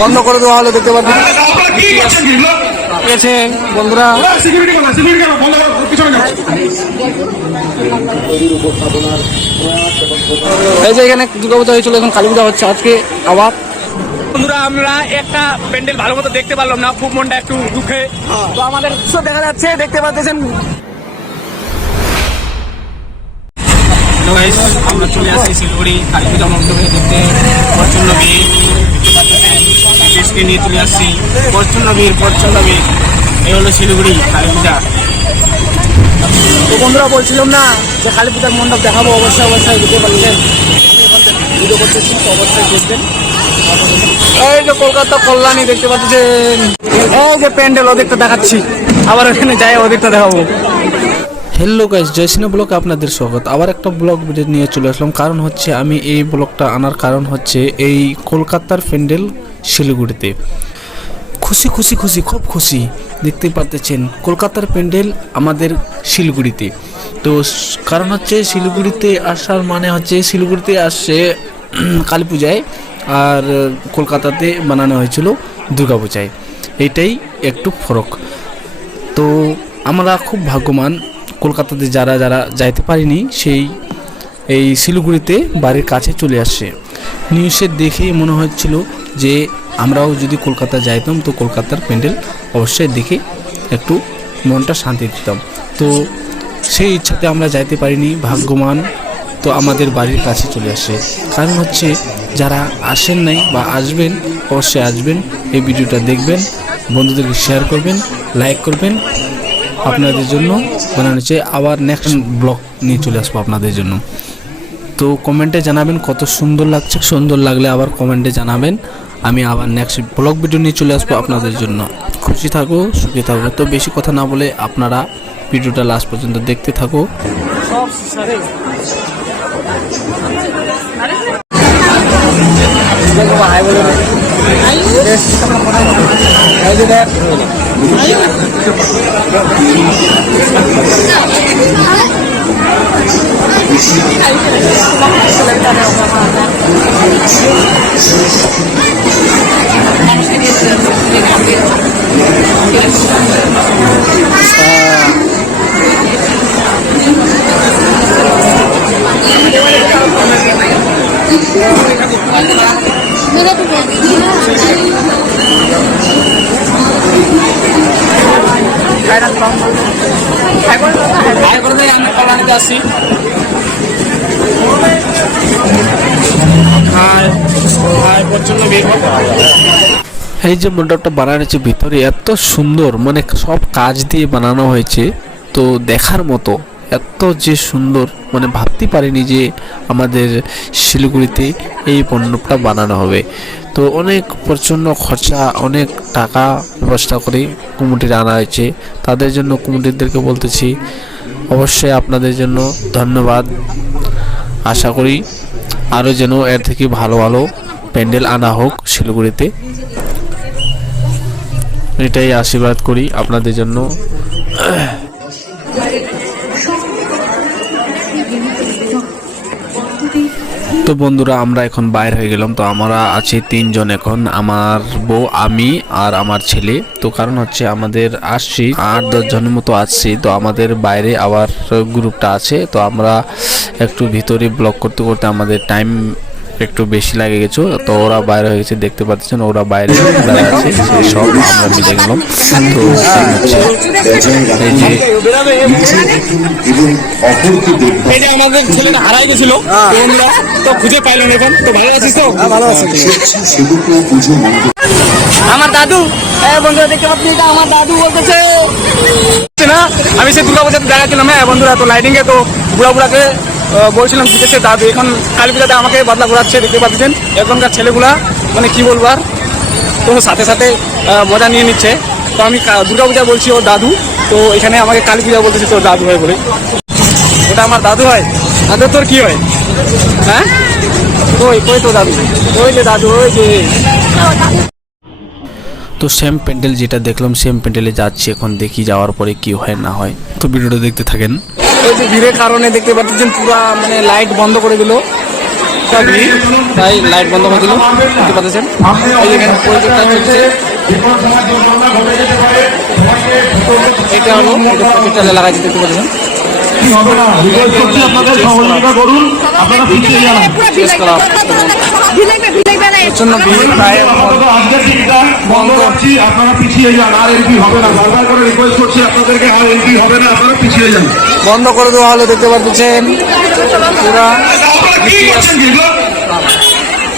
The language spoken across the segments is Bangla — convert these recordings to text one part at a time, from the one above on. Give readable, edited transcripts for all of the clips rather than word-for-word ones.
বন্ধ করে দেওয়া হলো, দেখতে পাচ্ছেন। ঠিক আছে বন্ধুরা, এই যে এখানে দুর্গাপূজা হয়েছিল, এখন কালী পূজা হচ্ছে আজকে আবার। বন্ধুরা আমরা একটা প্যান্ডেল ভালো মতো দেখতে পারলাম না, খুব মনটা একটু দুঃখে। তো আমাদের উৎসব দেখা যাচ্ছে, দেখতে পাচ্ছেন। আমরা চলে আসছি শিলিগুড়ি কালী পূজা মণ্ডপে দেখতে। প্রচন্ড ভিড়, দেশকে নিয়ে চলে আসছি। প্রচন্ড ভিড়। এই হলো শিলিগুড়ি কালী পূজা। তো বন্ধুরা বলছিলাম না যে কালী পূজার মণ্ডপ দেখাবো, অবশ্যই দেখতে পাচ্ছেন। আমি এখন ভিডিও করতেছি, তো অবশ্যই দেখবেন। এই যে কলকাতা কল্যাণী দেখতে পাচ্ছেন, এই যে প্যান্ডেল ওদিকটা দেখাচ্ছি, আবার ওখানে যাই ওদিকটা দেখাবো। হ্যালো গাইস, জয়সিনা ব্লগে আপনাদের স্বাগত। আবার একটা ব্লগ ভিডিও নিয়ে চলে আসলাম। কারণ হচ্ছে আমি এই ব্লগটা আনার কারণ হচ্ছে এই কলকাতার প্যান্ডেল শিলিগুড়িতে। খুশি খুব খুশি, দেখতে পাচ্ছেন কলকাতার প্যান্ডেল আমাদের শিলিগুড়িতে। তো কারণ হচ্ছে শিলিগুড়িতে আসার মানে হচ্ছে শিলিগুড়িতে আসছে কালী পূজায়, আর কলকাতাতে বানানো হয়েছিল দুর্গাপূজায়। এইটাই একটু ফরক। তো আমরা খুব ভাগ্যবান, কলকাতাতে যারা যাইতে পারিনি সেই এই শিলিগুড়িতে বাড়ির কাছে চলে আসছে। নিউজে দেখেই মনে হচ্ছিল যে আমরাও যদি কলকাতা যাইতাম তো কলকাতার প্যান্ডেল অবশ্যই দেখে একটু মনটা শান্তি দিতাম। তো সেই ইচ্ছাতে আমরা যাইতে পারিনি, ভাগ্যবান। তো আমাদের বাড়ির কাছে চলে আসে। কারণ হচ্ছে যারা আসেন নাই বা আসবেন, অবশ্যই আসবেন, এই ভিডিওটা দেখবেন, বন্ধুদেরকে শেয়ার করবেন, লাইক করবেন। আপনাদের জন্য বানানো চাই, আবার নেক্সট ব্লগ নিয়ে চলে আসবো আপনাদের জন্য। তো কমেন্টে জানাবেন কত সুন্দর লাগছে। সুন্দর লাগলে আবার কমেন্টে জানাবেন, আমি আবার নেক্সট ব্লগ ভিডিও নিয়ে চলে আসবো আপনাদের জন্য। খুশি থাকো, সুখী থাকো। তো বেশি কথা না বলে আপনারা ভিডিওটা লাস্ট পর্যন্ত দেখতে থাকো। এই যে মণ্ডপটা বানানো হয়েছে ভিতরে এত সুন্দর, মানে সব কাজ দিয়ে বানানো হয়েছে, তো দেখার মতো। এত যে সুন্দর, মানে ভাবতে পারিনি যে আমাদের শিলিগুড়িতে এই মণ্ডপটা বানানো হবে। তো অনেক প্রচণ্ড খরচা, অনেক টাকা ব্যবস্থা করে কমিটির আনা হয়েছে। তাদের জন্য কমিটিদেরকে বলতেছি অবশ্যই আপনাদের জন্য ধন্যবাদ। আশা করি আরও যেন এর থেকে ভালো ভালো প্যান্ডেল আনা হোক শিলিগুড়িতে, এটাই আশীর্বাদ করি আপনাদের জন্য। তো বন্ধুরা আমরা এখন বাইর হয়ে গেলাম। তো আমরা আছি 3 জন এখন, আমার বউ, আমি আর আমার ছেলে। তো কারণ হচ্ছে আমাদের আসছি 8-10 জনের মতো আসছি। তো আমাদের বাইরে আবার গ্রুপটা আছে। তো আমরা একটু ভিতরে ব্লগ করতে করতে আমাদের টাইম একটু বেশি লাগে গেছে। তো ওরা বাইরে হয়ে গেছে, দেখতে পাচ্ছেন ওরা বাইরে দাঁড়িয়ে আছে, সেই সব আমরা মিলে গেলাম। তো এই যে আমাদের ছেলেটা হারাই গেছিল, তো খুঁজে পাইলেন এখন। তো ভালো আছিস? তো ভালো আছি। আমার দাদু, বন্ধুরা দেখতে পাচ্ছি, এটা আমার দাদু বলতেছে না। আমি সেই দুর্গাপূজাতে দেখাচ্ছিলাম বন্ধুরা, তো লাইটিং এ তো বুড়াকে বলছিলাম জিতেছে দাদু। এখন কালী পূজাতে আমাকে বদলা ঘোরাচ্ছে, দেখতে পাচ্ছেন এখনকার ছেলেগুলা, মানে কি বলবো আর। তো সাথে সাথে মজা নিয়ে নিচ্ছে। তো আমি দুর্গাপূজা বলছি ও দাদু, তো এখানে আমাকে কালী পূজা বলতেছি তো দাদু হয় বলে। ওটা আমার দাদু হয়। দাদু তোর কি হয়? হ্যাঁ কই তো দাদু, ওই যে দাদু, ওই যে। তো সেম প্যান্ডেল যেটা দেখলাম সেম প্যান্ডেলে যাচ্ছি এখন, দেখি যাওয়ার পরে কি হয় না হয়। তো ভিডিওটা দেখতে থাকেন। এই যে ভিড়ের কারণে দেখতে পাচ্ছেন পুরো মানে লাইট বন্ধ করে দিল। তাই লাইট বন্ধ করে দিল, দেখতে পাচ্ছেন। এই এখানে প্রজেক্টটা চলছে, এটা হলো প্রজেক্টটা লাগাইছে, দেখতে পাচ্ছেন। প্রচন্ড ভিড়, প্রায় বন্ধ করে দেওয়া হলো, দেখতে পাচ্ছেন।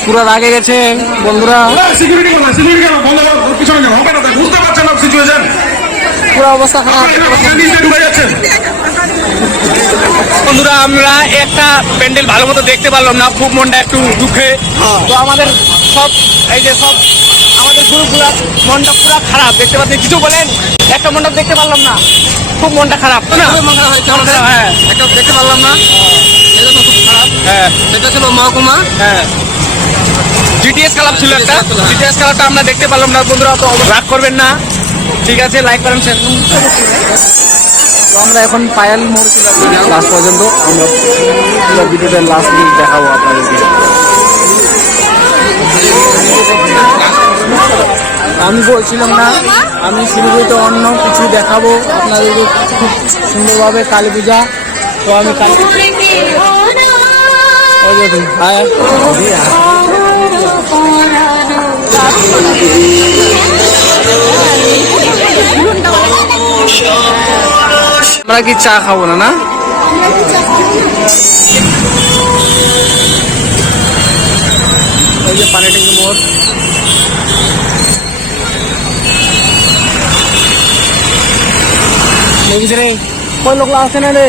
পুরা রাগে গেছে বন্ধুরা, পুরো অবস্থা খারাপ। বন্ধুরা আমরা একটা প্যান্ডেল ভালো মতো দেখতে পারলাম না, খুব মনটা একটু দুঃখে। তো আমাদের সব এই যে সব আমাদের গ্রুপগুলা মনটা পুরো খারাপ, দেখতে পাচ্ছি। কিছু বলেন, একটা মণ্ডপ দেখতে পারলাম না, খুব মনটা খারাপ। হ্যাঁ, একটা দেখতে পারলাম না, এজন্য খুব খারাপ। হ্যাঁ, সেটা ছিল মহকুমা। হ্যাঁ, জিটিএস ক্লাব ছিল একটা, জিটিএস ক্লাবটা আমরা দেখতে পারলাম না। বন্ধুরা তো রাগ করবেন না, ঠিক আছে, লাইক করেন, শেয়ার করুন। তো আমরা এখন পায়াল মোড় ছিলাম লাস্ট পর্যন্ত, আমরা পুরো ভিডিওটা লাস্ট দিন দেখাবো আপনাদেরকে। আমি বলছিলাম না, আমি শিলিগুড়িতে অন্য কিছু দেখাবো আপনাদেরকে খুব সুন্দরভাবে, কালী পূজা। তো আমি আমরা কি চা খাবো না? না, ওই যে পানি ট্যাঙ্কি মোড়, দেখিস রে কই লোক আসছে না রে,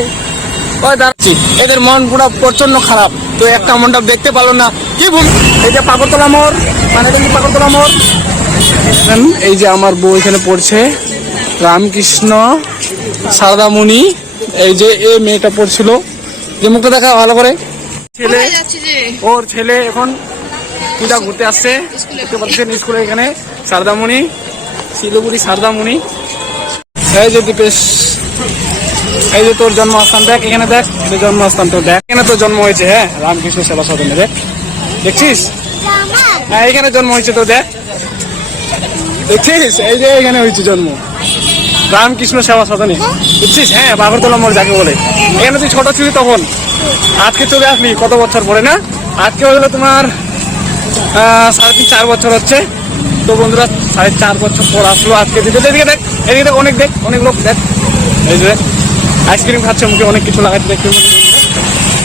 ওই দাঁড়াচ্ছি। এদের মন পুরো প্রচন্ড খারাপ, তো একটা মণ্ডপ দেখতে পারলো না। কি ভুল, এই যে পাগরতলা মোড়, পানি ট্যাঙ্কি পাগরতলা মোড়। এই যে আমার বউ এখানে পড়ছে, রামকৃষ্ণ সারদামণি। এই যে এই মেয়েটা পড়ছিল, যে মুখটা দেখা ভালো করে, ছেলে, ওর ছেলে এখন পূজা ঘুরতে আসছে, দেখতে পাচ্ছেন স্কুলে। এখানে সারদামণি, শিলিগুড়ি সারদামণি। এই যে দীপেশ, এই যে তোর জন্মস্থান দেখ, এখানে দেখ, এই জন্মস্থান তো দেখ, এখানে তো জন্ম হয়েছে। হ্যাঁ, রামকৃষ্ণ সেবা সদনে দেখ, দেখছিস? হ্যাঁ, এখানে জন্ম হয়েছে তো দেখ, দেখছিস? এই যে এখানে হয়েছে জন্ম, রামকৃষ্ণ সেবা সদনে, বুঝছিস? হ্যাঁ, বাগরতলা মোড় যাকে বলে। এখানে তুই ছোট ছিলি তখন, আজকে চলে আসলি কত বছর পরে না? আজকে হলো তোমার 3.5-4 বছর হচ্ছে। তো বন্ধুরা 4.5 বছর পর আসলো আজকে। এদিকে দেখ, এদিকে দেখ, অনেক দেখ, অনেক লোক দেখ। এই যে আইসক্রিম খাচ্ছে, মুখে অনেক কিছু লাগাচ্ছে, দেখতে